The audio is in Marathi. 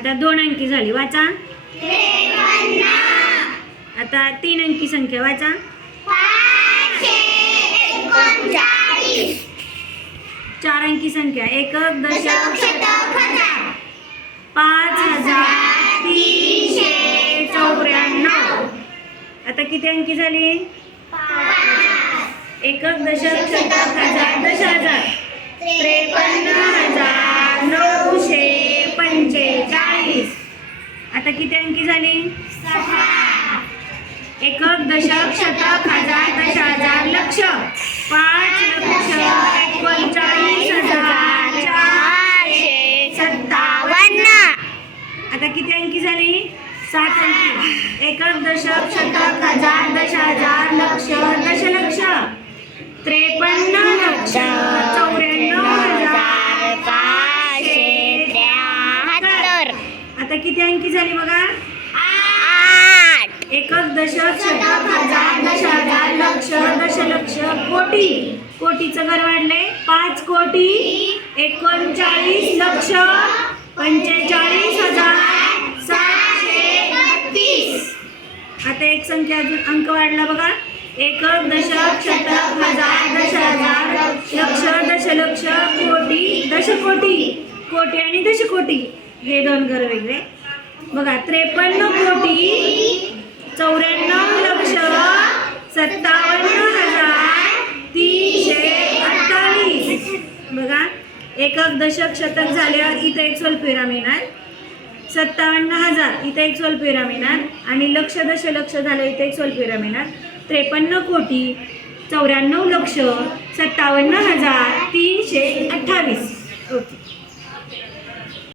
आता दोन अंकी झाली वाचा. आता तीन अंकी संख्या वाचा. चार अंकी संख्या एकक दशक शतक. पाच हजार तीनशे चौऱ्याण्णव. आता किती अंकी झाली? एकक दशक शतक हजार दश हजार. त्रेपन्न हजार नऊशे पंचेचाळीस. आता किती अंकी झाली? एकक दशक शतक हजार दश हजार लक्ष. पाच लक्ष एकोणचाळीस हजार चारशे सत्तावन्न. आता किती अंकी झाली? सात अंकी. एकक दशक शतक हजार दश हजार लक्ष दशलक्ष. त्रेपन्न आता किती अंकी झाली बघा? एकक दशक शतक हजार दश हजार लक्ष दशलक्ष कोटी. कोटीचं घर वाढले पाच कोटी. एकोणचाळीस लक्ष. पंचेचाळीस हजार सातशे बत्तीस आता एक संख्या अजून अंक वाढला बघा. एकक दशक शतक हजार दश हजार लक्ष दशलक्ष कोटी दशकोटी. कोटी आणि दशकोटी. हे दोन घर वेगळे. बघा त्रेपन्न कोटी चौऱ्याण्णव लक्ष सत्तावन्न हजार तीनशे अठ्ठावीस. बघा एकक दशक शतक झाल्यावर इथं एक स्वल्पविराम येणार सत्तावन्न हजार इथं एक स्वल्पविराम येणार आणि लक्ष दशलक्ष झालं इथं एक स्वल्पविराम येणार त्रेपन्न कोटी चौऱ्याण्णव लक्ष सत्तावन्न हजार तीनशे अठ्ठावीस. ओके.